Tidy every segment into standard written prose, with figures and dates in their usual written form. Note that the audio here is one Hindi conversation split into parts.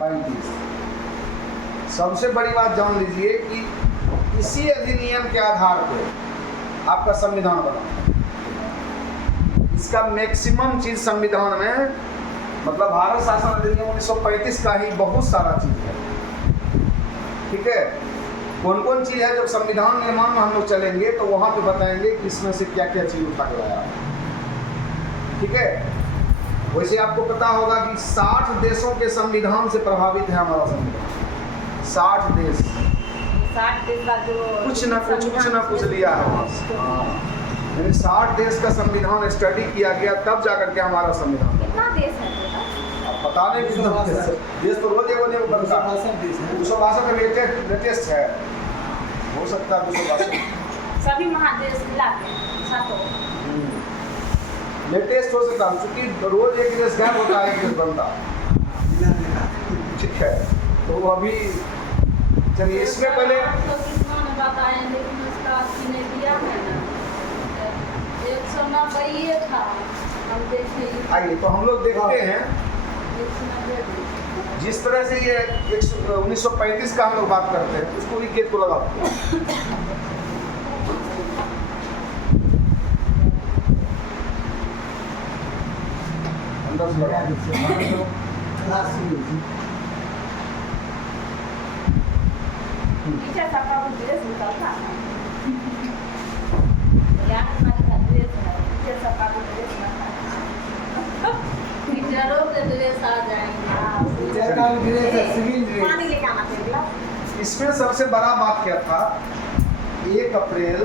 35। सबसे बड़ी बात जान लीजिए कि इसी अधिनियम के आधार पर आपका संविधान बना। इसका मैक्सिमम चीज संविधान में, मतलब भारत शासन अधिनियम 1935 का ही बहुत सारा चीज है। ठीक है, कौन कौन चीज है, जब संविधान निर्माण में हम लोग चलेंगे तो वहां पे बताएंगे कि इसमें से क्या क्या चीज उठा के लाया। ठीक है, वैसे आपको पता होगा कि 60 देशों के संविधान से प्रभावित है हमारा संविधान। 60 देश, 60 देश का जो कुछ ना कुछ लिया है वहाँ से। यानी 60 देश का संविधान स्टडी किया गया, तब जाकर के हमारा संविधान। कितना देश है बेटा? पता नहीं कितना देश तो रोज एगो बनता है। 262 लेटेस्ट है, हो सकता है 262 सभी महादेश मिला के सातों लेटेस्ट हो सकता है, क्योंकि रोज एक देश गैप होता है, एक देश बनता। ठीक है, तो अभी चलिए इसमें पहले तो कितना ने बताया, लेकिन उसका अस्सी ने दिया है ना, 190 था। हम देखिए, आइए तो हम लोग देखते हैं 190 जिस तरह से ये 1935 का हम लोग बात करते हैं, उसको भी गेट को लगाते हैं। अंदर से लगा पीछे सबका कुछ ड्रेस निकलता है, यहाँ हमारे का ड्रेस है, पीछे सबका कुछ ड्रेस निकलता है। टीचरों के ड्रेस आ जाएंगे, पानी लेके आना चाहिए। इसमें सबसे बड़ा बात क्या था, 1 अप्रैल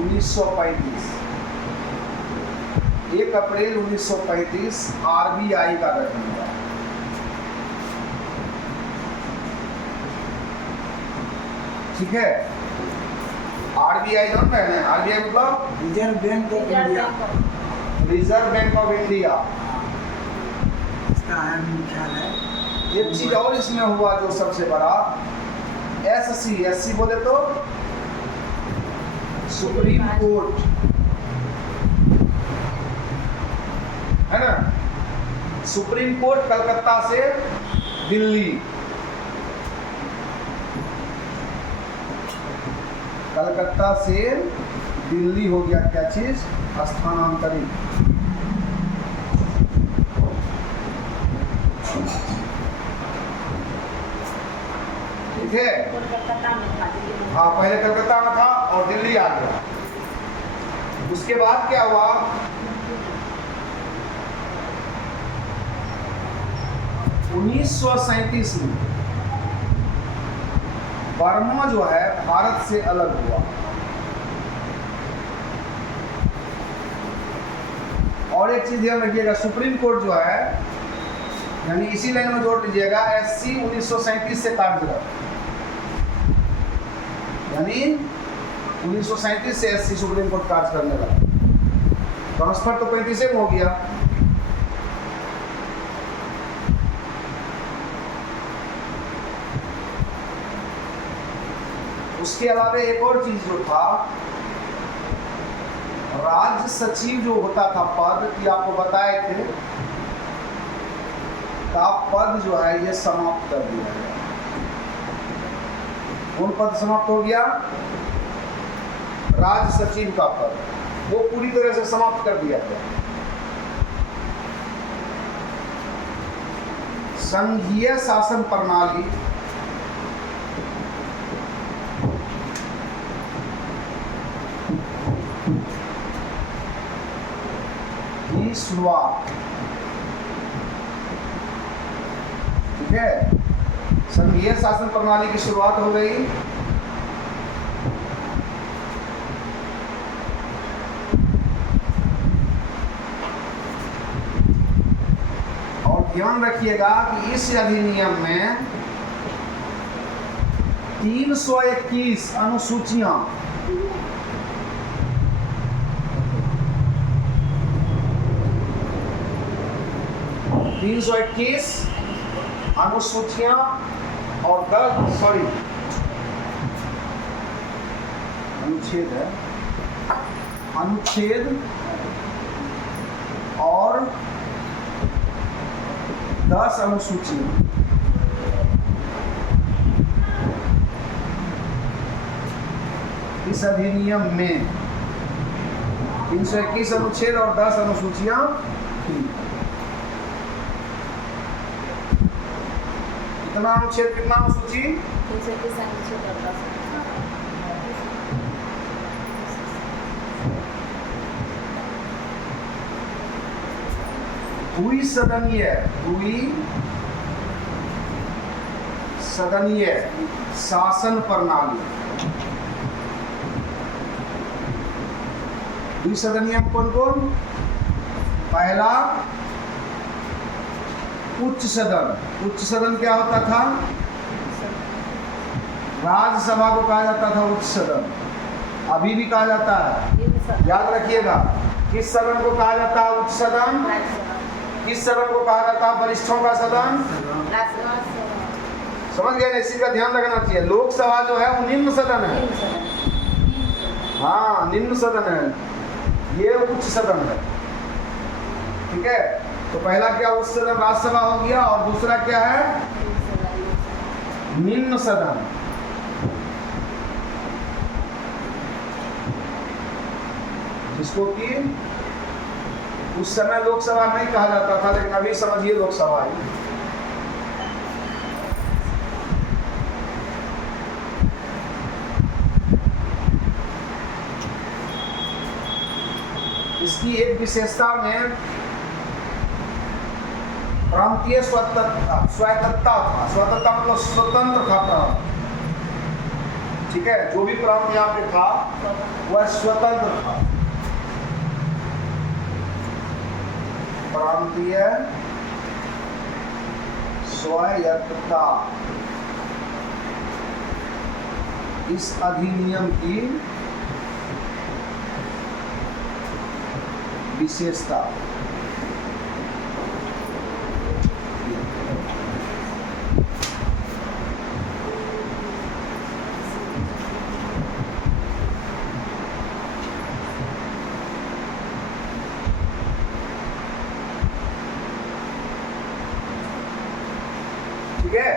1935, 1 अप्रैल 1935 आरबीआई का गठन हुआ। ठीक है, आरबीआई जानते हैं? आरबीआई मतलब reserve bank of India. Reserve bank of India. इसका अहम ख्याल है। एक चीज और इसमें हुआ जो सबसे बड़ा, एससी बोले तो सुप्रीम कोर्ट है ना। सुप्रीम कोर्ट कलकत्ता से दिल्ली, कलकत्ता से दिल्ली हो गया क्या चीज, स्थानांतरित। ठीक है, कोलकाता में था दिल्ली। हाँ पहले कलकत्ता में था और दिल्ली आ गया। उसके बाद क्या हुआ, उन्नीस सौ 1937 में बर्मा जो है भारत से अलग हुआ। और एक चीज ध्यान रखिएगा, सुप्रीम कोर्ट जो है, यानी इसी लाइन में जोड़ लीजिएगा, एससी 1937 से कार्यरत, यानी 1937 से एससी सुप्रीम कोर्ट कार्य करने लगा। ट्रांसफर तो 35 में हो गया। उसके अलावा एक और चीज जो था, राज्य सचिव जो होता था पद, कि आपको बताए थे, का पद जो है ये समाप्त कर दिया गया। कौन पद समाप्त हो गया? राज्य सचिव का पद, वो पूरी तरह से समाप्त कर दिया गया। संघीय शासन प्रणाली की शुरुआत, ठीक है, संघीय शासन प्रणाली की शुरुआत हो गई। और ध्यान रखिएगा कि इस अधिनियम में 321 अनुसूचियां, अनुसूचियां और अनुच्छेद है, अनुच्छेद और 10 अनुसूची इस अधिनियम में 321 अनुच्छेद और 10 अनुसूचियां थी। कितना अनुच्छेद, कितना अनुसूची? 321 अनुच्छेद और 10 द्विसदनीय शासन प्रणाली। द्विसदनीय कौन कौन? पहला उच्च सदन। उच्च सदन क्या होता था? राज्यसभा को कहा जाता था उच्च सदन, अभी भी कहा जाता है, याद रखिएगा। किस सदन को कहा जाता है उच्च सदन? किस सदन को कहा जाता है वरिष्ठों का सदन? समझ गए ना? इसी का ध्यान रखना चाहिए। लोकसभा जो है वो निम्न सदन है, हाँ निम्न सदन है, ये उच्च सदन है। ठीक है, तो पहला क्या उच्च सदन राज्यसभा हो गया, और दूसरा क्या है निम्न सदन। जिसको कि उस समय लोकसभा नहीं कहा जाता था, लेकिन अभी समझिए लोकसभा ही। इसकी एक विशेषता में प्रांतीय स्वायत्तता था। स्वायत्तता मतलब स्वतंत्र था प्रांत। ठीक है, जो भी प्रांत यहाँ पे था वह स्वतंत्र था। प्रांतीय स्वायत्तता इस अधिनियम की विशेषता। ठीक है,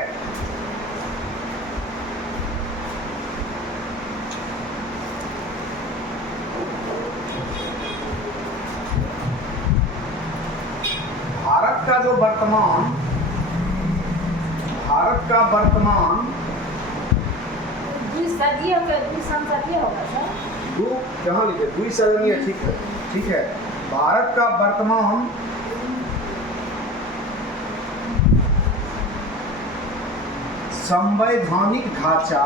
भारत का वर्तमान द्विसदनीय होगा, द्विसंसदीय होगा सर। कहाँ लिखे? द्विसदनीय। ठीक है, ठीक है। भारत का वर्तमान संवैधानिक ढांचा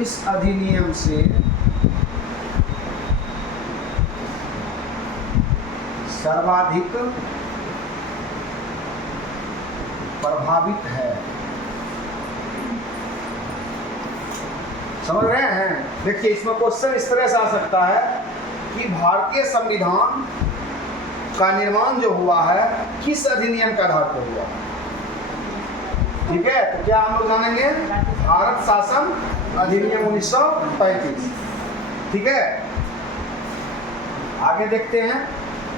इस अधिनियम से सर्वाधिक प्रभावित है। समझ रहे हैं? देखिए, इसमें क्वेश्चन इस तरह से आ सकता है कि भारतीय संविधान का निर्माण जो हुआ है किस अधिनियम के आधार पर हुआ। ठीक है, तो क्या हम लोग जानेंगे? भारत शासन अधिनियम 1935। ठीक है, आगे देखते हैं।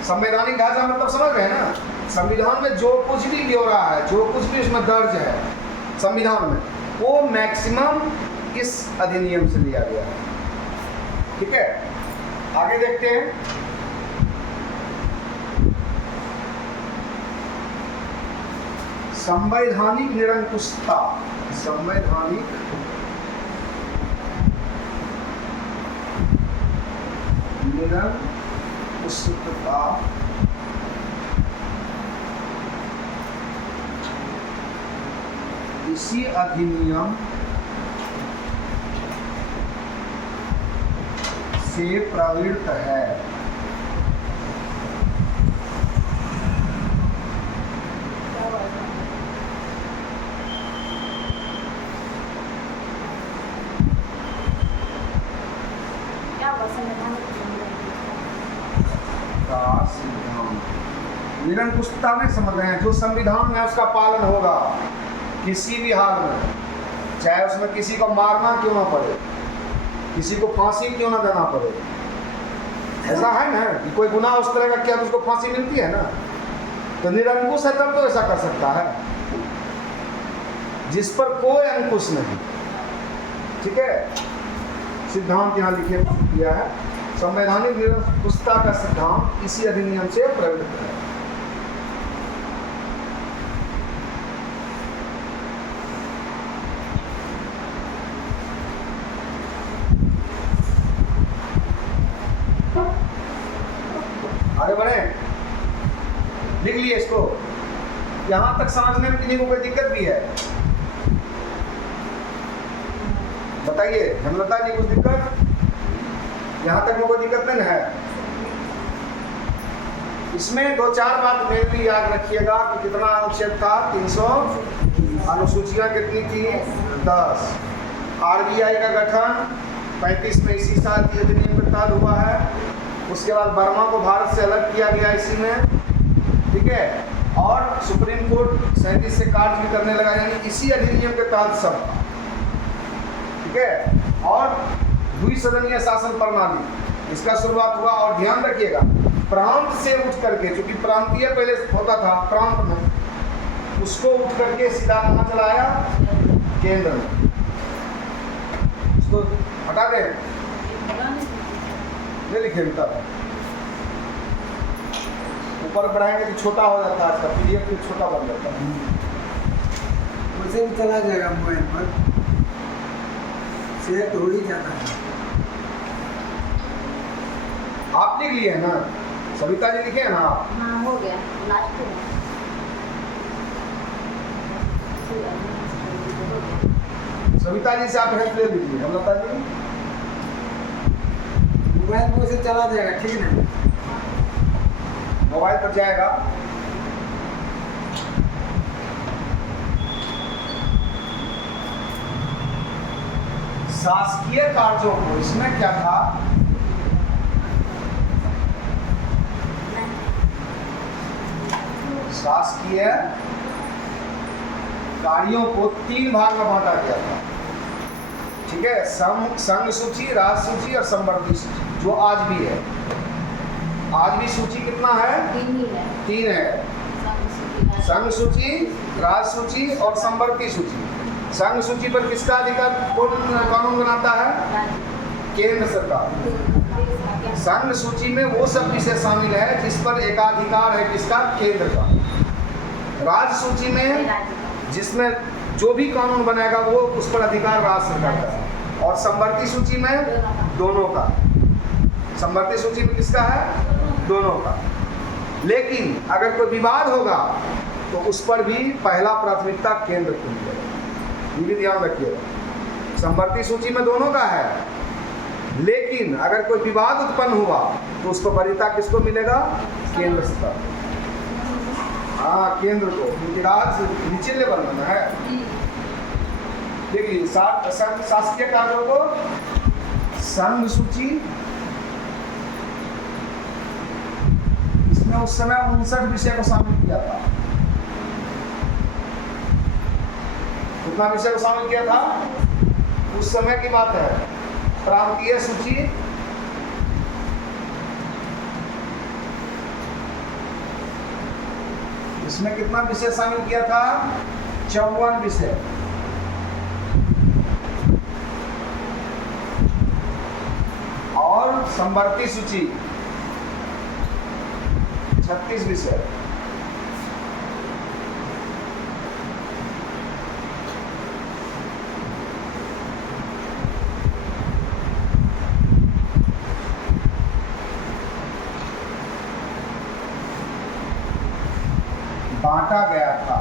संवैधानिक ढांचा मतलब समझ रहे हैं ना? संविधान में जो कुछ भी ब्यौरा है, जो कुछ भी उसमें दर्ज है संविधान में, वो मैक्सिमम इस अधिनियम से लिया गया है। ठीक है, आगे देखते हैं। संवैधानिक निरंकुशता। संवैधानिक निरंकुशता इसी अधिनियम से प्रवृत्त है। निरंकुशता में समझ रहे हैं, जो संविधान है उसका पालन होगा किसी भी हाल में, चाहे उसमें किसी को मारना क्यों ना पड़े। किसी को फांसी क्यों ना देना पड़े? ऐसा है ना कि कोई गुनाह उस तरह का किया तो उसको फांसी मिलती है ना, तो निरंकुश है तब तो ऐसा कर सकता है, जिस पर कोई अंकुश नहीं। ठीक है, सिद्धांत यहाँ लिखे किया है, संवैधानिक निरंकुशता का सिद्धांत इसी अधिनियम से प्रवृत्त है। आगे बढ़े, लिख लिए इसको। यहां तक समझने में किसी को कोई दिक्कत भी है? बताइए हेमलता जी, कुछ दिक्कत? यहां तक में कोई दिक्कत नहीं है? इसमें 2-4 बात मेरे लिए याद रखिएगा कि कितना अनुच्छेद था, 300, अनुसूचियां कितनी थी, 10। आरबीआई का गठन 35 में इसी साल की अधिनियम के तहत हुआ है। उसके बाद बर्मा को भारत से अलग किया गया इसी में, ठीक है, और सुप्रीम कोर्ट 37 से कार्य भी करने लगा, यानी इसी अधिनियम के तहत सब, ठीक है। और द्विसदनीय शासन प्रणाली, इसका शुरुआत हुआ। और ध्यान रखिएगा, प्रांत से उठ करके, चूंकि प्रांतीय पहले होता था प्रांत में, उसको उठ करके सीधा कहाँ चलाया, केंद्र में। उसको हटा दें, ये लिखे ऊपर बढ़ाएंगे तो छोटा हो जाता है, इसका पीडीएफ फिर छोटा बन जाता है। वैसे भी चला जाएगा मोबाइल पर, शेयर तो हो ही जाता है। आप लिख लिए ना, सविता जी लिखे हैं ना आप? हाँ हो गया, लास्ट में सविता जी से आप हेल्प ले लीजिए। हेमलता जी, मोबाइल पर से चला जाएगा, ठीक है ना? मोबाइल पर जाएगा। शासकीय कार्यों को, इसमें क्या था, शासकीय कार्यों को 3 भाग में बांटा गया था, ठीक है। संघ सूची, राज सूची और संवर्ती सूची, जो आज भी है। आज भी सूची कितना है, 3 है, संघ सूची, राज सूची और संवर्ती सूची। संघ सूची पर किसका अधिकार, कौन कानून बनाता है, केंद्र सरकार। संघ सूची में वो सब विषय शामिल है जिस पर एकाधिकार है किसका, केंद्र का। राज सूची में जिसमें जो भी कानून बनेगा वो उस पर अधिकार राज्य सरकार का है। और संवर्ती सूची में दोनों का, संवर्ती सूची में किसका है, दोनों का। लेकिन अगर कोई विवाद होगा तो उस पर भी पहला प्राथमिकता केंद्र को मिलेगा, ये भी ध्यान रखिएगा। संवर्ती सूची में दोनों का है, लेकिन अगर कोई विवाद उत्पन्न हुआ तो उस पर वरीयता किसको मिलेगा, केंद्र सरकार। हाँ, केंद्र को, क्योंकि राज्य नीचे लेवल में है। देखिए, शासकीय कार्यों को संघ सूची, इसमें उस समय 59 विषय को शामिल किया था। कितना विषय को शामिल किया था, उस समय की बात है। प्रांतीय सूची, इसमें कितना विषय शामिल किया था, 54 विषय। और संवर्ती सूची 36 विषय। बांटा गया था।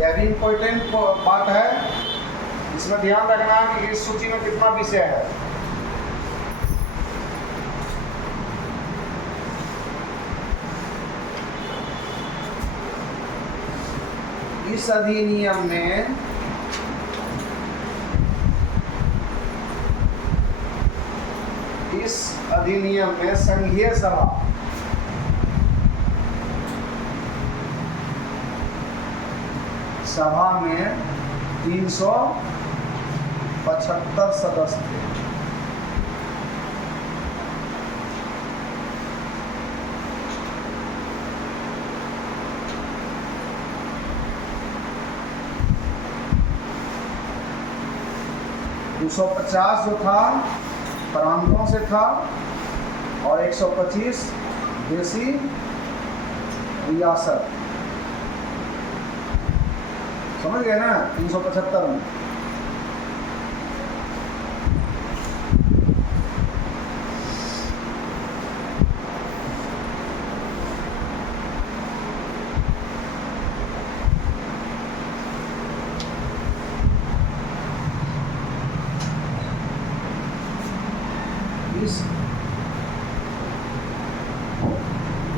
यह भी इम्पोर्टेंट बात है, इसमें ध्यान रखना कि इस सूची में कितना विषय है। इस अधिनियम में संघीय सभा में 375 सदस्य थे। दो 250 जो था प्रांतों से था और 125 देसी रियासत। समझ गए ना? 375 में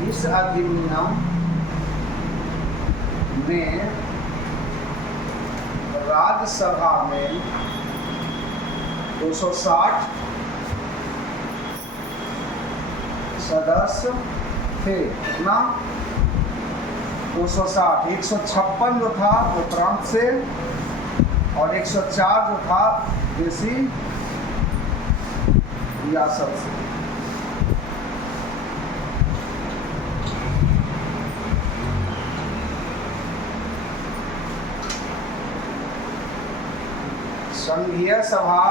इस अधिनियम में राज्यसभा में 260 सदस्य थे। कितना? 260। 156 जो था वो प्रांत से और 104 जो था देसी रियासत से। संघीय सभा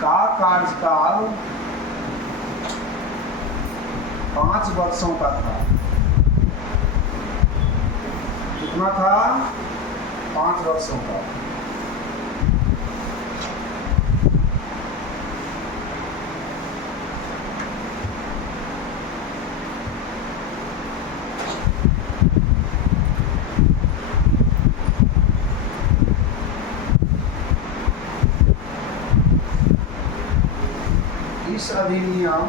का कार्यकाल 5 वर्षों का था। कितना था? 5 वर्षों का। इस अधिनियम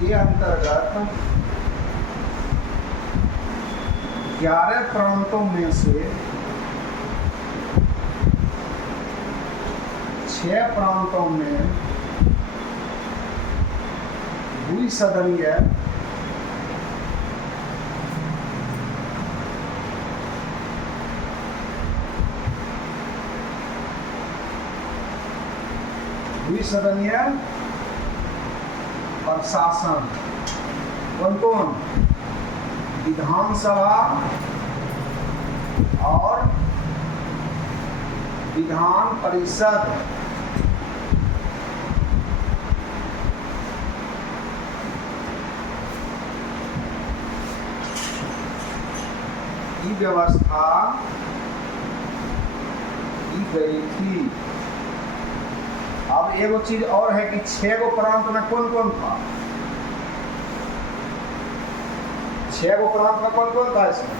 के अंतर्गत 11 प्रांतों में से 6 प्रांतों में द्विसदनीय प्रशासन। कौन कौन? विधानसभा और विधान परिषद। की व्यवस्था की गई थी। अब एगो चीज और है कि 6 गो प्रांत में कौन कौन था? 6 गो प्रांत में कौन कौन था इसमें?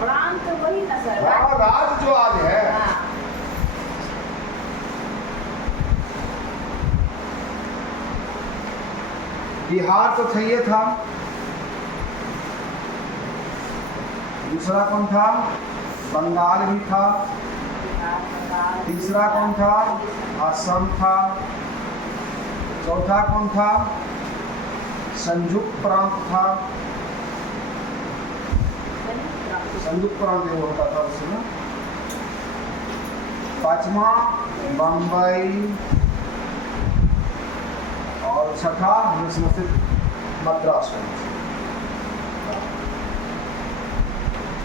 प्रांत तो वही ना सर। हाँ, राज्य जो आज है। हाँ। बिहार तो चाहिए था। दूसरा कौन था? बंगाल भी था। तीसरा कौन था? असम था। चौथा कौन था? संयुक्त प्रांत था। संयुक्त प्रांत वो होता था उसमें। पांचवा बम्बई और छठा जिसमें से मद्रास।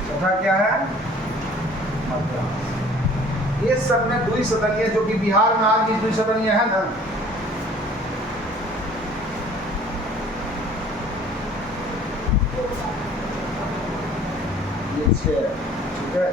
छठा क्या है? मद्रास। ये सब में द्विसदनीय, जो कि बिहार में आज भी द्विसदनीय है ना। ये 6, ठीक है।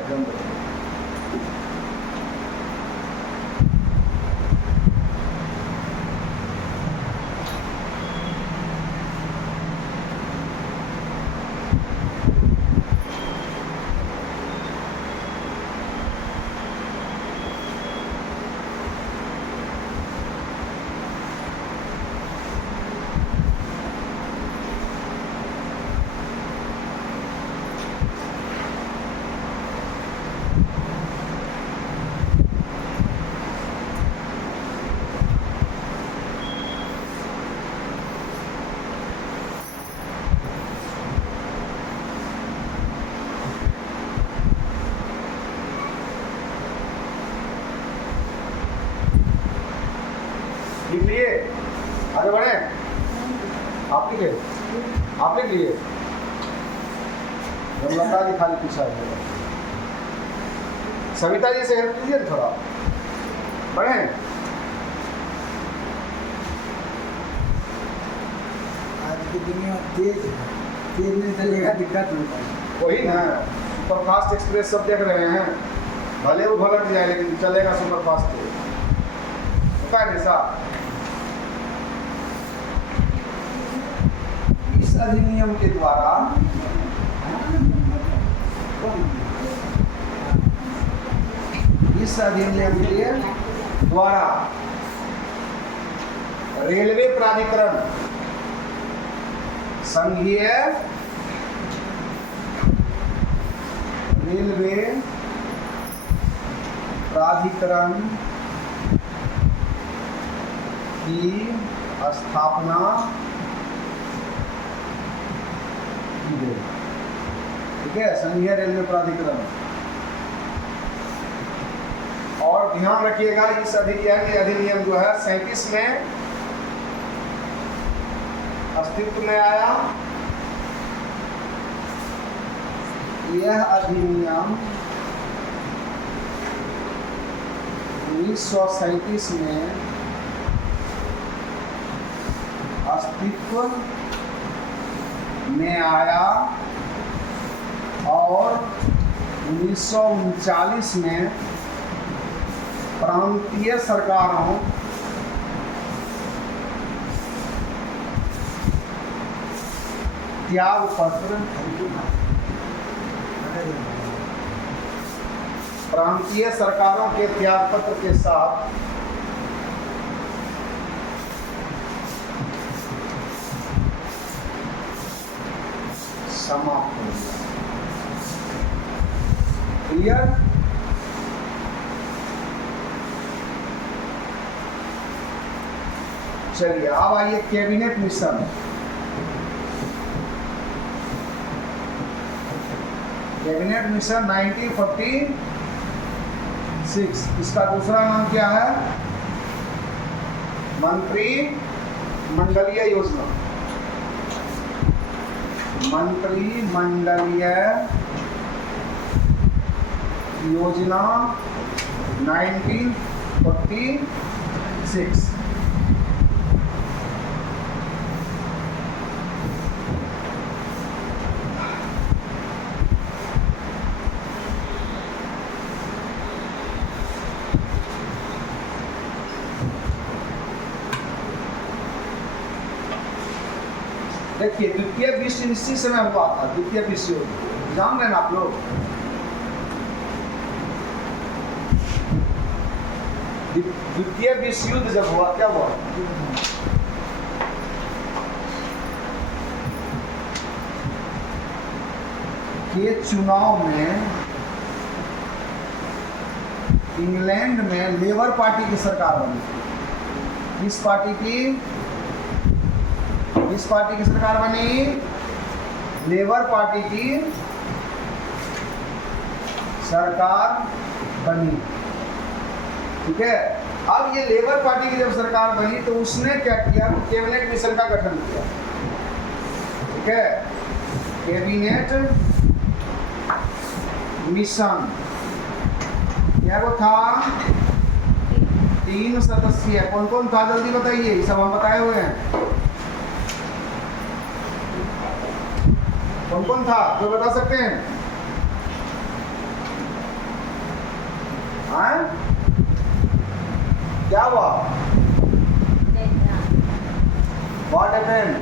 लिख लिए? आगे बढ़े? आप लिखे? आप लिख लिए? जब लता जी खाली पूछा है, सविता जी से हेल्प लीजिए थोड़ा। बढ़े? आज की दुनिया तेज है, तेज नहीं चलेगा दिक्कत होता है। वही ना, सुपर फास्ट एक्सप्रेस सब देख रहे हैं, भले वो भलट जाए लेकिन चलेगा सुपर फास्ट तो होता है ऐसा। इस अधिनियम के द्वारा रेलवे प्राधिकरण, संघीय रेलवे प्राधिकरण की स्थापना की गई। ठीक है, संघीय रेलवे प्राधिकरण। और ध्यान रखिएगा इस अधिनियम जो है 37 में अस्तित्व में आया। यह अधिनियम 1937 में अस्तित्व में आया और 1939 में प्रांतीय सरकारों त्याग पत्र, प्रांतीय सरकारों के त्याग पत्र के साथ समाप्त हो गया। क्लियर? चलिए अब आइए कैबिनेट मिशन। कैबिनेट मिशन 1946, इसका दूसरा नाम क्या है? मंत्री मंडलीय योजना। मंत्री मंडलीय योजना 1946। देखिए द्वितीय विश्व युद्ध इसी समय हुआ था। द्वितीय विश्व युद्ध जान रहे ना आप लोग? द्वितीय विश्व युद्ध जब हुआ, क्या हुआ? के चुनाव में इंग्लैंड में लेबर पार्टी की सरकार बनी। किस पार्टी की? किस पार्टी की सरकार बनी? लेबर पार्टी की सरकार बनी। ठीक है, अब ये लेबर पार्टी की जब सरकार बनी तो उसने क्या किया? कैबिनेट मिशन का गठन किया। ठीक है, कैबिनेट मिशन क्या वो था? 3 सदस्यीय। कौन कौन था जल्दी बताइए, ये सब हम बताए हुए हैं। कौन कौन था जो बता सकते हैं? हाँ, क्या हुआ? What happened?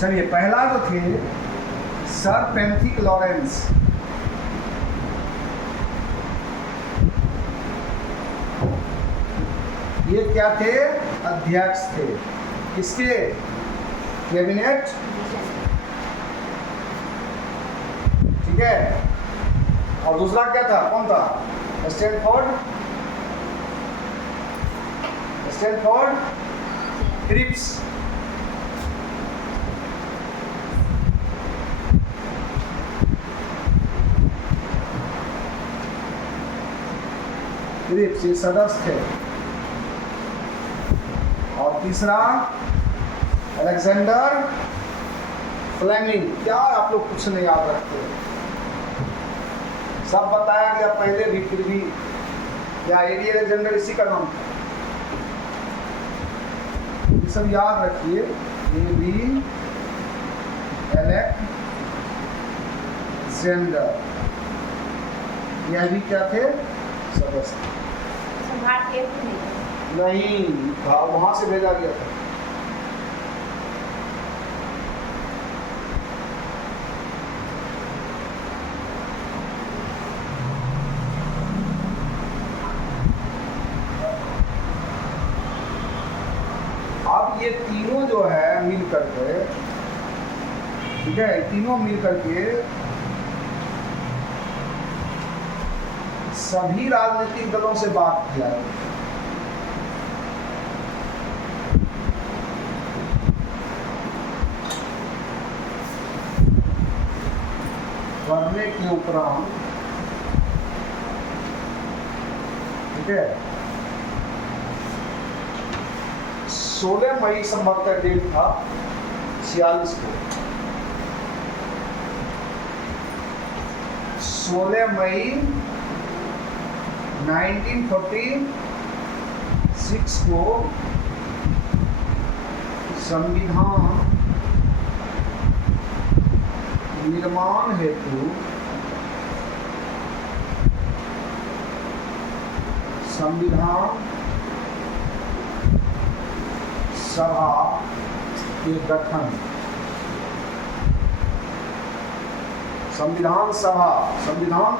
चलिए, पहला जो थे सर पेंथिक लॉरेंस। ये क्या थे? अध्यक्ष थे। किसके? कैबिनेट। ठीक है, और दूसरा क्या था? कौन था? Stanford Cripps. क्रिप्स, ये सदस्य थे। और तीसरा अलेक्जेंडर फ्लेमिंग। क्या आप लोग कुछ नहीं याद रखते? सब बताया गया पहले भी, फिर भी क्या एडी अलेक्जेंडर इसी का नाम था? ये सब याद रखिए। एडी अलेक्जेंडर, यह भी क्या थे? सदस्य। भारतीय नहीं था, वहां से भेजा गया था। अब ये तीनों जो है मिल करके, ठीक है, तीनों मिल करके सभी राजनीतिक दलों से बात किया है। करने के उपरांत, ठीक है, 16 मई संभवतः डेट था 46 को, 16 मई 1946 को संविधान निर्माण हेतु संविधान सभा के गठन, संविधान सभा, संविधान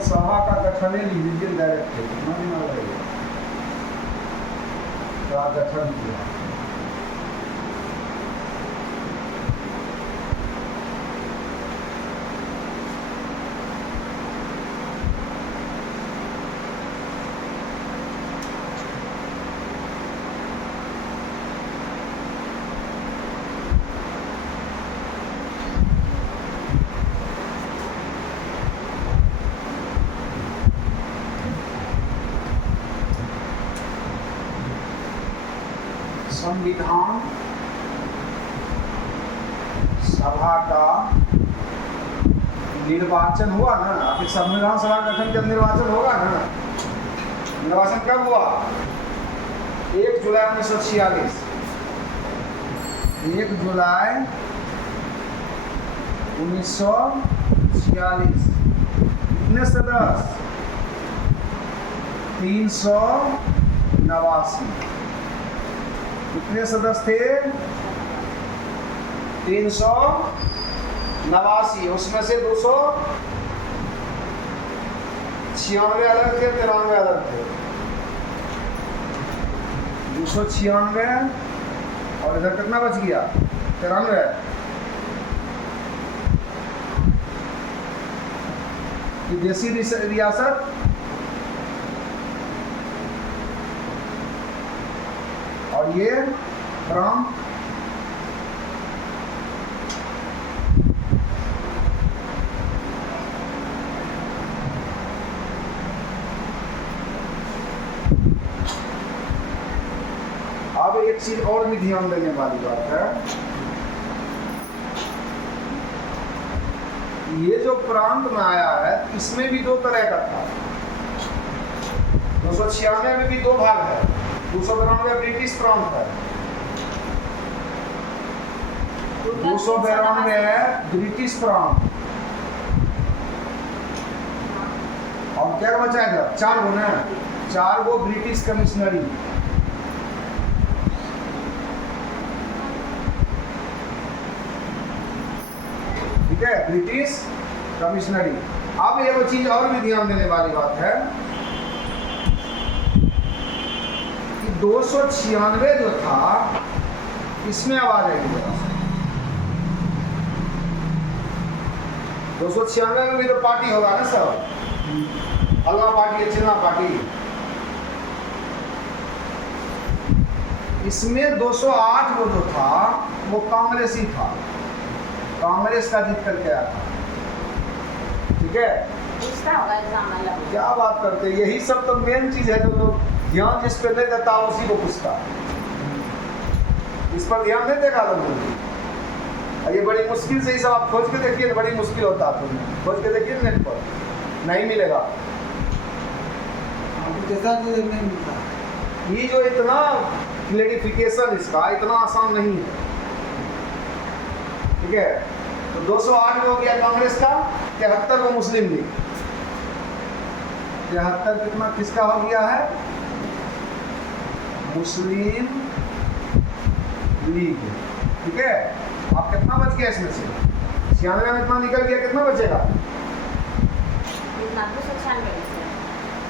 सभा का गठन लिख लीजिए डायरेक्ट, कितना दिन लगेगा का गठन किया। संविधान सभा का निर्वाचन हुआ ना। अभी संविधान सभा गठन का निर्वाचन होगा ना। निर्वाचन कब हुआ? 1 जुलाई 1946। 1 जुलाई 1946। कितने सदस्य? 389। कितने सदस्य थे? 389। उसमें से 296 अलग थे, 93 अलग थे। 296 और इधर कितना बच गया? 93। देसी रियासत और ये प्रांत। अब एक चीज और भी ध्यान देने वाली बात है, ये जो प्रांत में आया है इसमें भी 2 तरह का था। 296 में भी 2 भाग है। 292 ब्रिटिश प्रांत है। 292 है ब्रिटिश प्रांत। और क्या बचा है? 4 गो ना, 4 गो ब्रिटिश कमिश्नरी। ठीक है, ब्रिटिश कमिश्नरी। अब ये वो चीज और भी ध्यान देने वाली बात है, 296 जो था इसमें आवाज आएगी। 296 में भी तो पार्टी होगा ना सब, फलना पार्टी, चिल्ला पार्टी। इसमें 208 वो जो था वो कांग्रेसी था। कांग्रेस का जीत करके आया था। ठीक है, पूछता होगा एग्जाम मतलब। क्या बात करते हैं, यही सब तो मेन चीज है जो लोग ध्यान जिस पे नहीं देता उसी को पूछता। इस पर ध्यान नहीं देगा लोग। ये बड़ी मुश्किल से ही सब आप खोज के देखिए, बड़ी मुश्किल होता है आपको, खोज के देखिए नेट पर, नहीं मिलेगा। आपको जैसा तो नहीं मिलता। ये जो इतना क्लेरिफिकेशन इसका इतना आसान नहीं है। ठीक है, तो 208 हो गया कांग्रेस का, 73 को मुस्लिम लीग। 73 कितना किसका हो गया है? मुस्लिम लीग। ठीक है, आप कितना बच गया इसमें से? 96 में इतना निकल गया, कितना बचेगा? कितना 296 से।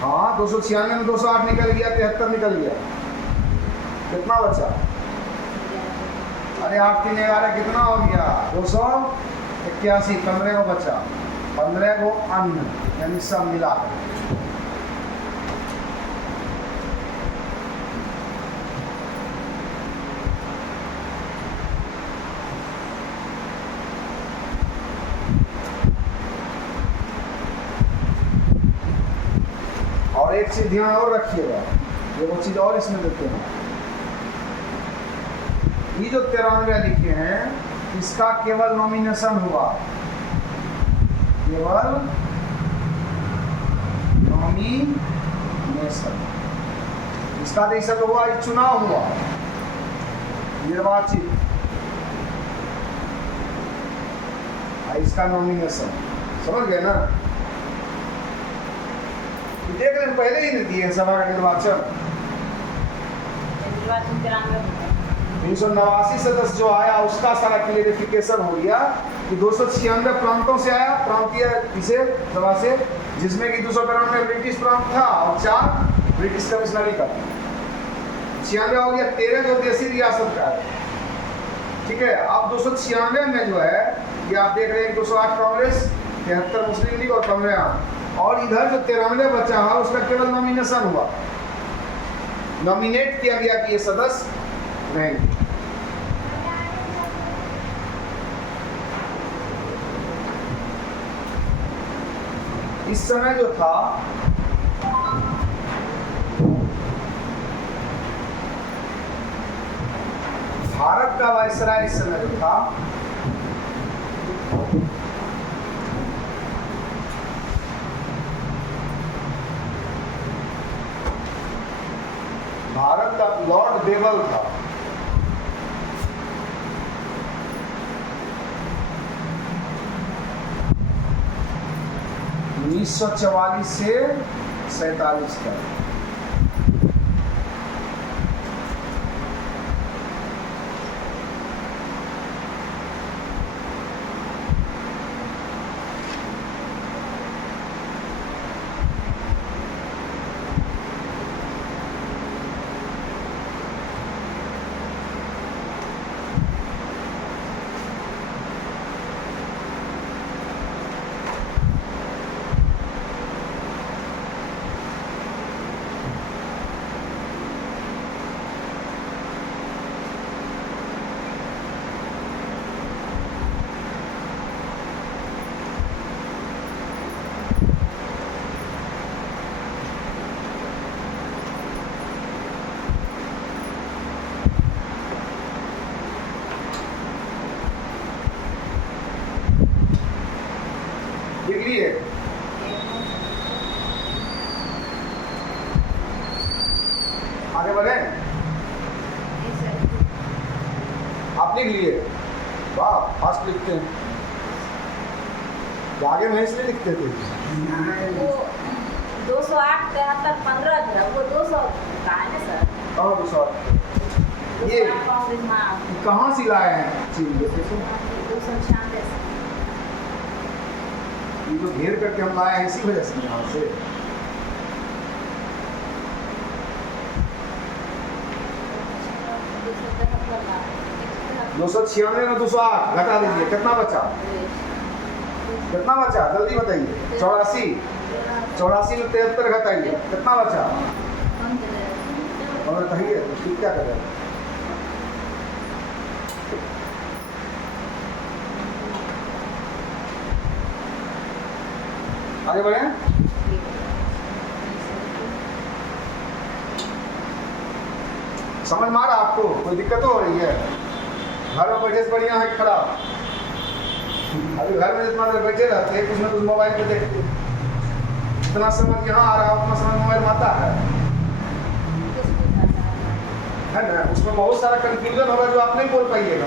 हाँ, 296 में 208 निकल गया, 73 निकल गया, कितना बचा? अरे 8 3 11 कितना हो गया? 281। 15 को बचा, 15 को अन्य, यानी सब मिला कर। और एक चीज ध्यान और रखिएगा, ये वो चीज और इसमें देते हैं, ये जो 93 लिखे हैं इसका केवल नॉमिनेशन हुआ, केवल नॉमिनेशन। इसका देख सकते हुआ ये चुनाव हुआ, निर्वाचित, इसका नॉमिनेशन। समझ गए ना? देख रहे हैं, पहले ही नहीं दिए सभा का निर्वाचन। 389 सदस्य जो आया उसका सारा क्लियरिफिकेशन हो गया कि 296 प्रांतों से आया, प्रांतीय इसे सभा से, जिसमें कि 292 ब्रिटिश प्रांत था और 4 ब्रिटिश कमिश्नरी का। 96 हो गया, 13 जो देसी रियासत का है। ठीक है, अब 296 में जो है ये आप देख रहे हैं 208 कांग्रेस, 73 मुस्लिम लीग और 15 और इधर जो 93 बचा है उसका केवल नॉमिनेशन हुआ, नॉमिनेट किया गया कि ये सदस्य रहेंगे। इस समय जो था भारत का वायसराय, इस समय जो था भारत का लॉर्ड बेवल था। उन्नीस 1944 से 47 तक। लिख लिए? आगे बढ़े? आप लिख लिए? वाह, फास्ट लिखते हैं। आगे में इसलिए लिखते थे। वो 208 73 15 जो है वो 200 का है ना सर? हाँ, 208। ये कांग्रेस, हाँ, कहाँ से लाए हैं चीज? 296 से। ये जो घेर करके हम लाए हैं इसी वजह से यहाँ से। दो 296 में 208 घटा दीजिए, कितना बचा? कितना बचा जल्दी बताइए? 84। 84 में 73 घटाइए, कितना बचा? और कहिए तो ठीक क्या करें? आगे बढ़े। समझ में आ रहा आपको? कोई दिक्कत हो रही है? घर में बैठे से बढ़िया है खराब। अभी घर में जितना देर बैठे रहते हैं कुछ ना कुछ मोबाइल पे देखते, जितना समझ यहाँ आ रहा है उतना समझ मोबाइल में आता है ना। उसमें बहुत सारा कंफ्यूजन होगा जो आप नहीं बोल पाइएगा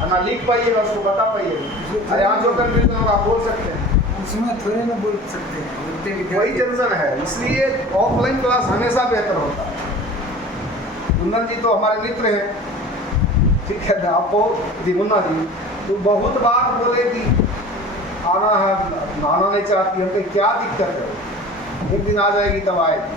और ना लिख पाइएगा, उसको बता पाइएगा। और यहाँ जो कंफ्यूजन होगा आप बोल सकते हैं, उसमें थोड़े ना बोल सकते हैं, बोलते वही टेंशन है। इसलिए ऑफलाइन क्लास हमेशा बेहतर होता है। मुन्ना जी तो हमारे मित्र हैं, ठीक है ना। आप बहुत मुन्ना जी तो बहुत बार बोले कि आना है, आना नहीं चाहती। हम कहीं क्या दिक्कत है, एक दिन आ जाएगी तब आएगी।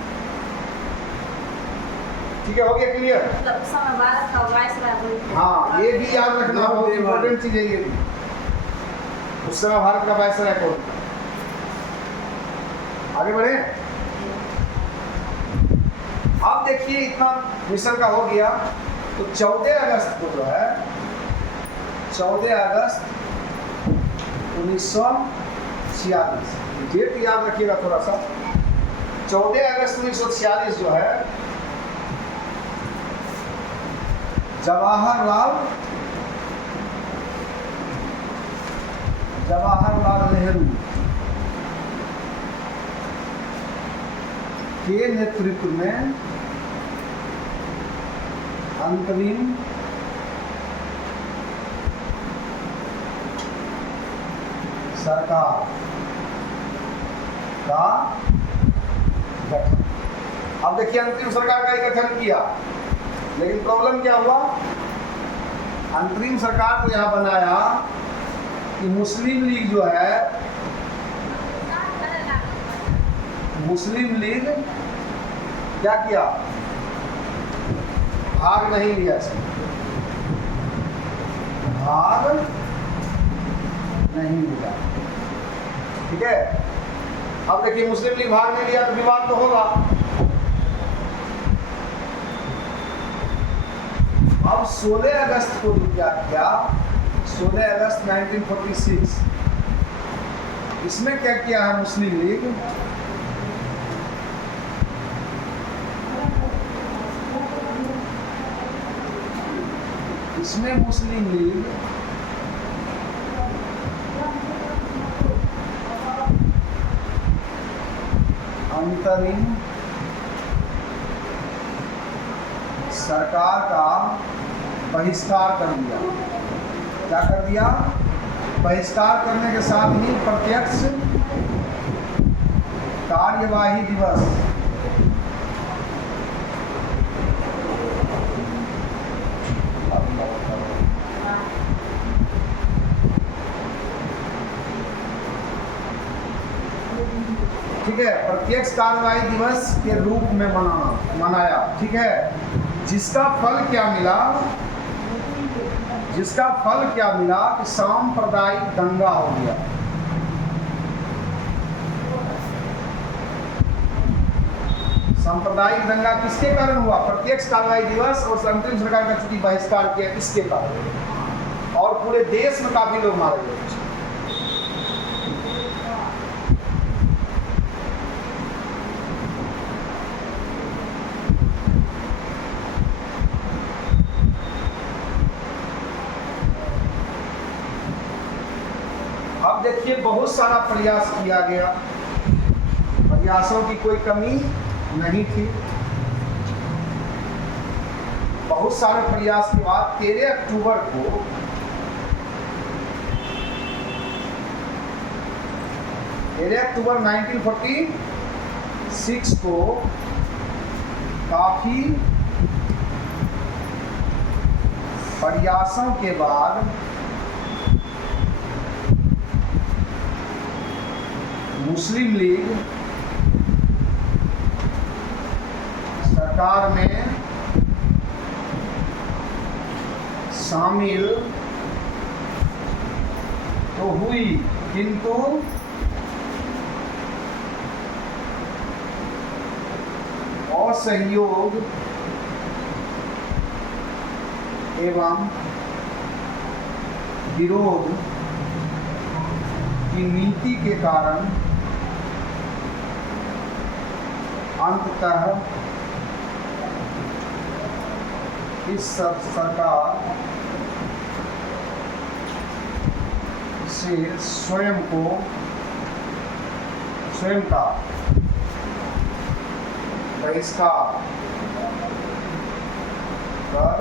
ठीक है, हो गया क्लियर? मतलब समय भारत का वायसराय। हाँ, ये भी याद रखना, बहुत इम्पोर्टेंट चीज़ है ये भी। उस समय भारत का वायसराय कौन था? आगे बढ़े। अब देखिए इतना मिशन का हो गया, तो 14 अगस्त को जो है 14 अगस्त 1946, डेट याद रखिएगा थोड़ा सा। 14 अगस्त 1946 जो है जवाहरलाल नेहरू के नेतृत्व में अंतरिम सरकार का गठन। अब देखिए अंतरिम सरकार का ही गठन किया, लेकिन प्रॉब्लम क्या हुआ? अंतरिम सरकार को यहाँ बनाया कि मुस्लिम लीग जो है, मुस्लिम लीग क्या किया? भाग नहीं लिया, भाग नहीं लिया। ठीक है। अब देखिए मुस्लिम लीग भाग नहीं लिया तो विवाद तो होगा। अब 16 अगस्त को जो क्या किया, 16 अगस्त 1946, इसमें क्या किया है मुस्लिम लीग? इसमें मुस्लिम लीग अंतरिम सरकार का बहिष्कार कर दिया। क्या कर दिया? बहिष्कार करने के साथ ही प्रत्यक्ष कार्यवाही दिवस ठीक है, प्रत्यक्ष कार्यवाही दिवस के रूप में मनाया। ठीक है, जिसका फल क्या मिला? जिसका फल क्या मिला कि सांप्रदायिक दंगा हो गया। सांप्रदायिक दंगा किसके कारण हुआ? प्रत्यक्ष कार्यवाही दिवस और अंतरिम सरकार का चुनावी बहिष्कार किया, इसके कारण। और पूरे देश में काफी लोग मारे गए। अब देखिए बहुत सारा प्रयास किया गया, प्रयासों की कोई कमी नहीं थी। बहुत सारे प्रयास के बाद 13 अक्टूबर को 1946 को काफी प्रयासों के बाद मुस्लिम लीग सरकार में शामिल तो हुई, किंतु असहयोग एवं विरोध की नीति के कारण अंततः इस सरकार से स्वयं का बहिष्कार कर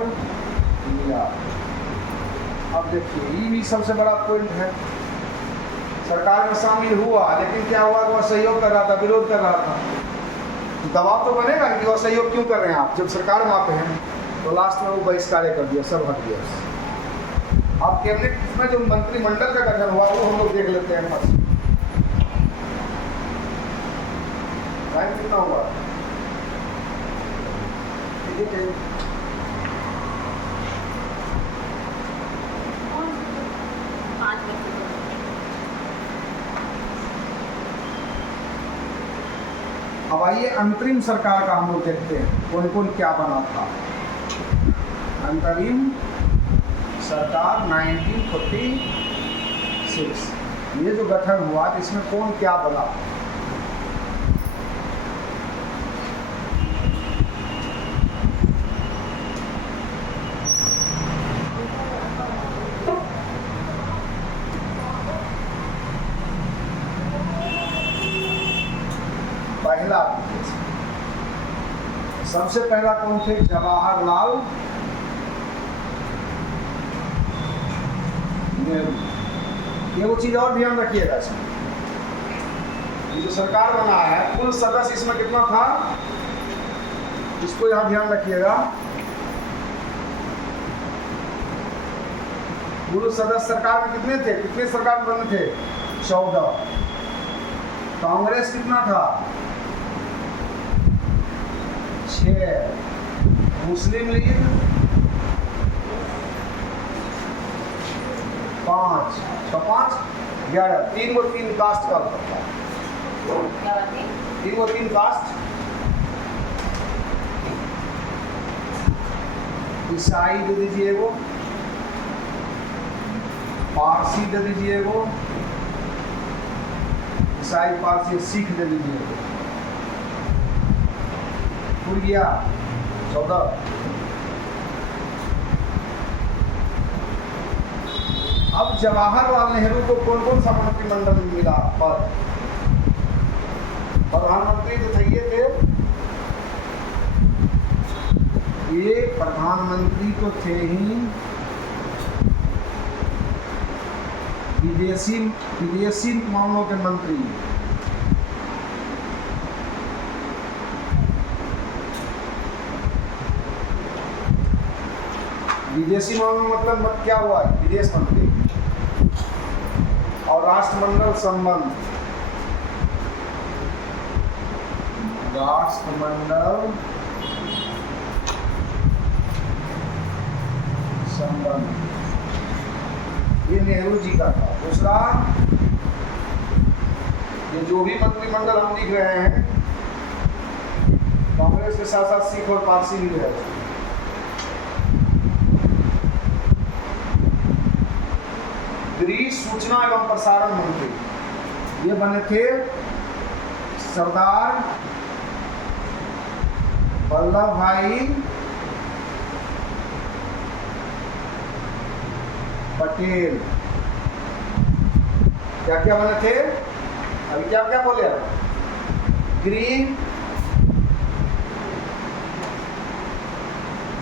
लिया। अब देखिए ये भी सबसे बड़ा पॉइंट है। सरकार में शामिल हुआ लेकिन क्या हुआ कि वह सहयोग कर रहा था, विरोध कर रहा था। दबाव तो बनेगा कि वह सहयोग क्यों कर रहे हैं आप, जब सरकार में आप हैं। तो लास्ट में वो बहिष्कार कर दिया, सब हट गया। अब कैबिनेट में जो मंत्रिमंडल का गठन हुआ वो हम लोग देख लेते हैं। बस टाइम कितना हुआ? अब आइए अंतरिम सरकार का हम लोग देखते हैं कौन कौन क्या बना था। अंतरिम सरकार 1946 ये जो गठन हुआ इसमें कौन क्या बना। पहला सबसे पहला कौन थे? जवाहरलाल नेहरू। ये वो चीज और ध्यान रखिएगा इसमें, ये जो सरकार बना है कुल सदस्य इसमें कितना था, इसको यहाँ ध्यान रखिएगा। कुल सदस्य सरकार में कितने थे, कितने सरकार में बने थे? 14। कांग्रेस कितना था? 6। मुस्लिम लीग 5, 5, 11। 3 को 3 कास्ट का होता है। 3 को 3 कास्ट। ईसाई दे दीजिए वो, पारसी दे दीजिए वो, ईसाई पारसी सिख दे दीजिए वो। भूल गया 14। अब जवाहरलाल नेहरू को कौन कौन सा मंत्रिमंडल मिला पद? प्रधानमंत्री तो थे, ये प्रधानमंत्री तो थे ही, विदेशी मामलों के मंत्री, विदेशी मामलों मतलब क्या हुआ? विदेश मंत्री। और राष्ट्रमंडल संबंध, राष्ट्रमंडल संबंध ये नेहरू जी का था। दूसरा, ये जो भी मंत्रिमंडल हम लिख रहे हैं कांग्रेस के साथ साथ सिख और पारसी भी है। गृह सूचना एवं प्रसारण मंत्री ये बने थे सरदार वल्लभ भाई पटेल। क्या क्या बने थे? अभी क्या क्या बोले? गृह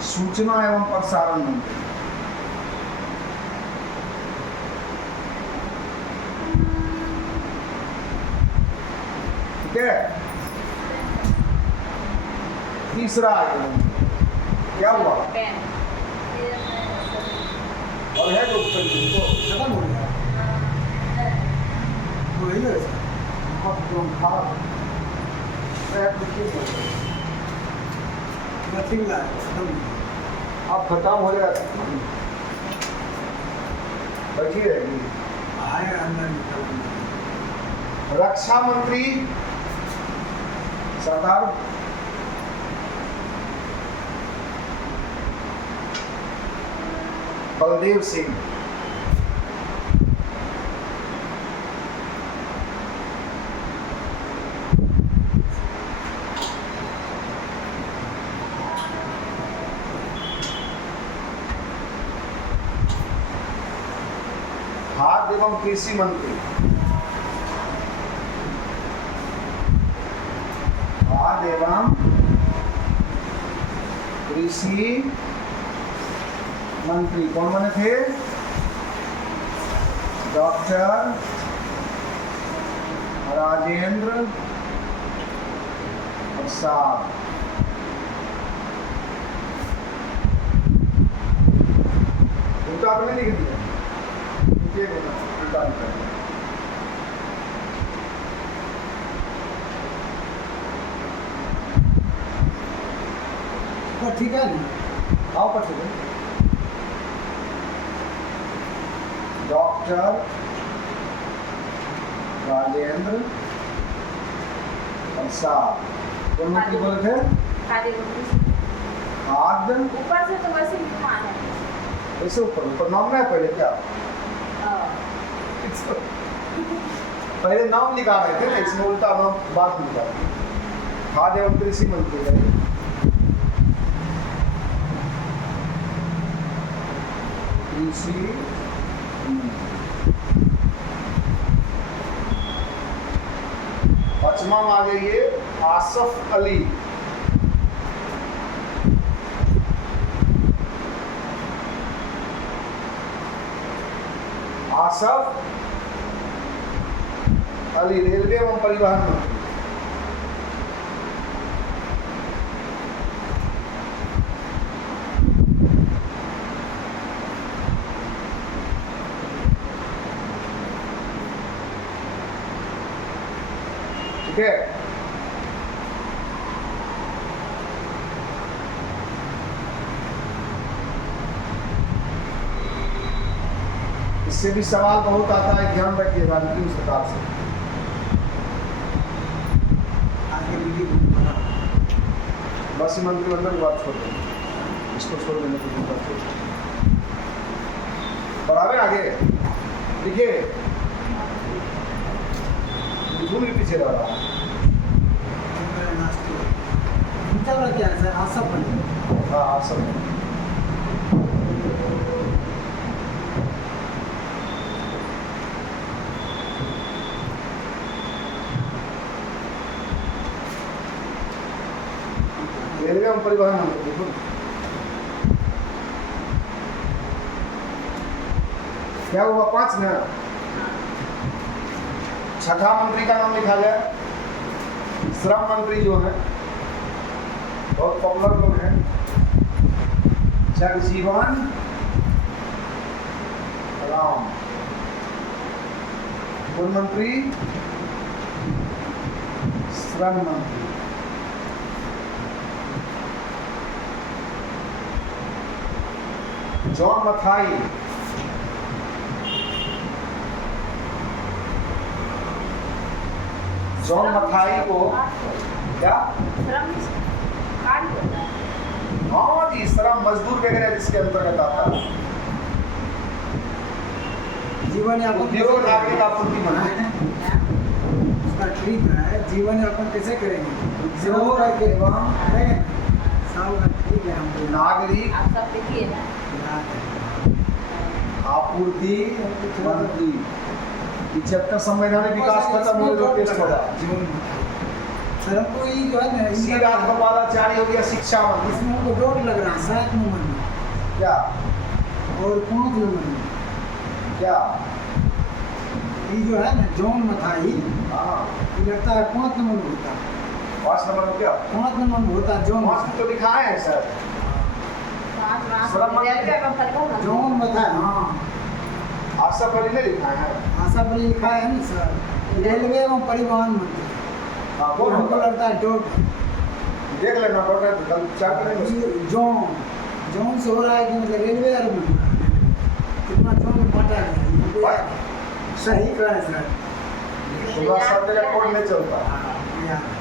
सूचना एवं प्रसारण मंत्री। ठीक है। तीसरा आइटम क्या हुआ? और है जो खत्म हो गया। वही है सर। नथिंग अब खत्म हो जाएगा, बची रहेगी। आए अंदर निकल। रक्षा मंत्री सरदार बलदेव सिंह। खाद्य एवं कृषि मंत्री, खाद्य एवं कृषि मंत्री कौन बने थे? डॉक्टर राजेंद्र प्रसाद। उल्टा आपने लिख दिया, ये उल्टा लिखा है। पर ठीक है ना? हाँ पर ठीक है। डॉक्टर राजेंद्र प्रसाद कौन मंत्री बोले थे? खाद्य एवं कृषि। खाद्य ऊपर से तो वैसे ही मान है। ऐसे ऊपर नाम नहीं है पहले क्या? हाँ। पहले नाम लिखा रहे थे ना, इसमें उल्टा नाम बाद में लिखा रहे थे। खाद्य एवं कृषि मंत्री है। कृषि पचमा में आ जाइए, आसफ अली। आसफ अली रेलवे एवं परिवहन मंत्री। ठीक है। इससे भी सवाल बहुत आता है, ध्यान रखिएगा अंतिम प्रकार से। आगे लिखी बना। बस मंत्रिमंडल की बात छोड़ देंगे, इसको छोड़ देने की जरूरत है। बढ़ावे आगे देखिए, बिल्कुल भी पीछे रह रहा है। उनका वाला क्या है सर? आसफ अली। हाँ आप सब रेलवे एवं परिवहन मंत्री बिल्कुल। क्या हुआ? 5 में छठा मंत्री का नाम लिखा गया, श्रम मंत्री जो है बहुत पॉपुलर लोग हैं, जगजीवन राम। कौन मंत्री? श्रम मंत्री। जॉन मथाई, जॉन मथाई को क्या? श्रम कार्ड होता है। हाँ जी, श्रम मजदूर वगैरह जिसके अंतर्गत आता है। जीवन यापन उद्योग नागरिक आपूर्ति मंत्री। उसका ठीक है। जीवन यापन कैसे करेंगे? उद्योग एवं साल का ठीक है हमको नागरिक आप सब देखिए ना। याद है। आपूर्ति मंत्री। ये चैप्टर संवैधानिक विकास खत्म हो गया, टेस्ट हो रहा है। जीवन सर हमको ये जो है ना सी राजगोपालाचारी हो गया शिक्षा मंत्री। इसमें हमको डोट लग रहा है 7 नंबर में क्या और 5 नंबर में। क्या? ये जो है ना जॉन मथाई, हाँ ये लगता है 5 नंबर में होता है। 5 नंबर में क्या? 5 नंबर में होता है जॉन 5 में तो लिखा है सर। श्रम मंत्री। रेलवे एवं परिवहन। जॉन मथाई। हाँ आशा अली ने लिखा है। आशा पर लिखा है ना सर, रेलवे एवं परिवहन मंत्री। हाँ और बोल हमको हमको लगता है डोट देख लेना डॉक्टर, कल चार नहीं जॉन जॉन से हो रहा है कि मतलब रेलवे और में कितना जॉन में बांटा गया है। सही कहा है सर। पूरा सब जगह कोड नहीं चलता। हाँ, याद है।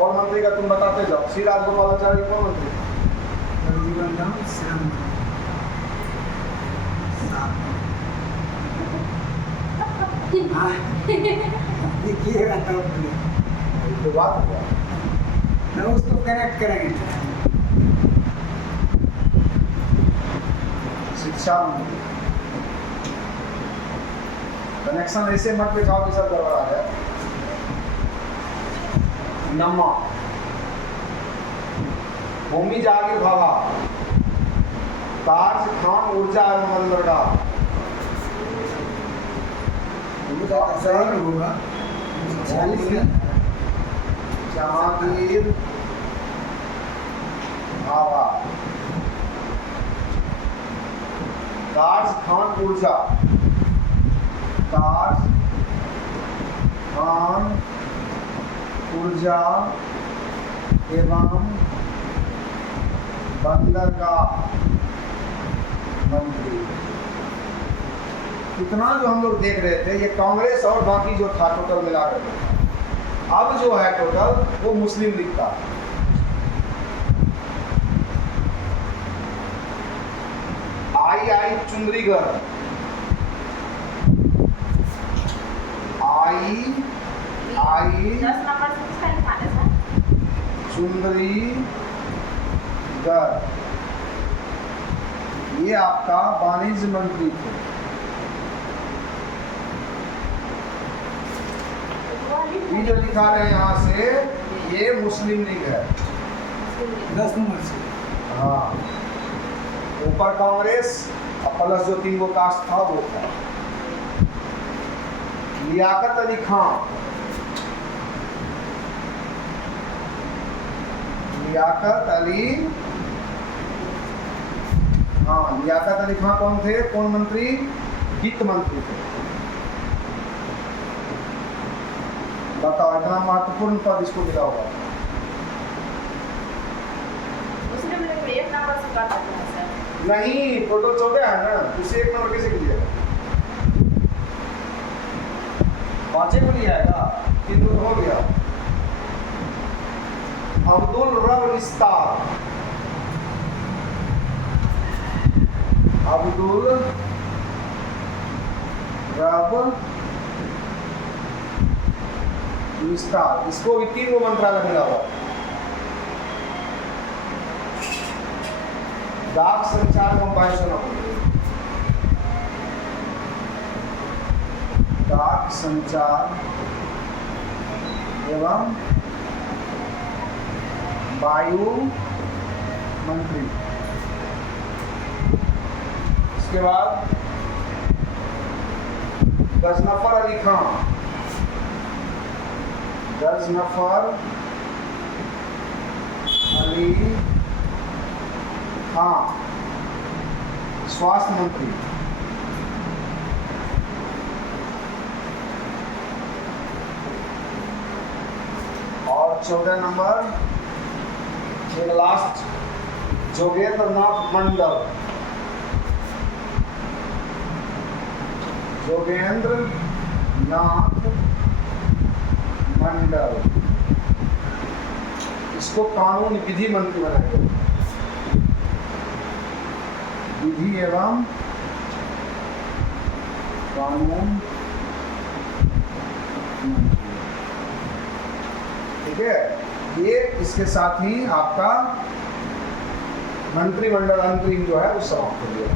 और मंत्री का तुम बताते जाओ। सी राजगोपालाचारी कौन मंत्री? जीवन राम श्याम हाँ देखिएगा तब तो बात हो गया। मैं उसको कनेक्ट करेंगे। शिक्षा मंत्री कनेक्शन ऐसे मत बिठाओ कि सब गड़बड़ा जाए। नमक, भूमि जागीर भाभा, ताज खान ऊर्जा एवं बंदरगाह, सही होगा 40 का जहांगीर भाभा, ताज खान ऊर्जा, ताज खान ऊर्जा एवं बंदरगाह मंत्री। कितना जो हम लोग देख रहे थे ये कांग्रेस और बाकी जो था टोटल मिला कर, अब जो है टोटल वो मुस्लिम लीग का। आई चुंद्रीगढ़, आई 10 नंबर से किसका लिखाना है सर? चुंद्रीगढ़, ये आपका वाणिज्य मंत्री थे। ये जो लिखा रहे हैं यहाँ से ये मुस्लिम लीग है। 10 नंबर से हाँ, ऊपर कांग्रेस और प्लस जो 3 गो कास्ट था वो था। लियाकत अली खान, लियाकत अली, हाँ लियाकत अली खान कौन थे? कौन मंत्री? वित्त मंत्री थे। बताओ इतना महत्वपूर्ण पद इसको मिला होगा। मुस्लिम लीग में 1 नंबर से कर सकते हैं सर। नहीं, टोटल 14 है ना, उसे 1 नंबर कैसे कीजिएगा? 5 को लिया है ना, 3 तो हो गया। अब्दुल रब निस्तार, अब्दुल रब निस्तार, इसको भी 3 गो मंत्रालय मिला हुआ। डाक संचार एवं वायुसेना, डाक संचार एवं वायु मंत्री। इसके बाद गजनफर अली खान, गजनफर अली खान स्वास्थ्य मंत्री। और 14 नंबर एक लास्ट जोगेंद्र नाथ मंडल, जोगेंद्र नाथ मंडल, इसको कानून विधि मंत्री बनाया, विधि एवं कानून मंत्री। ठीक है, ये इसके साथ ही आपका मंत्रिमंडल अंतरिम जो है वो समाप्त हो गया।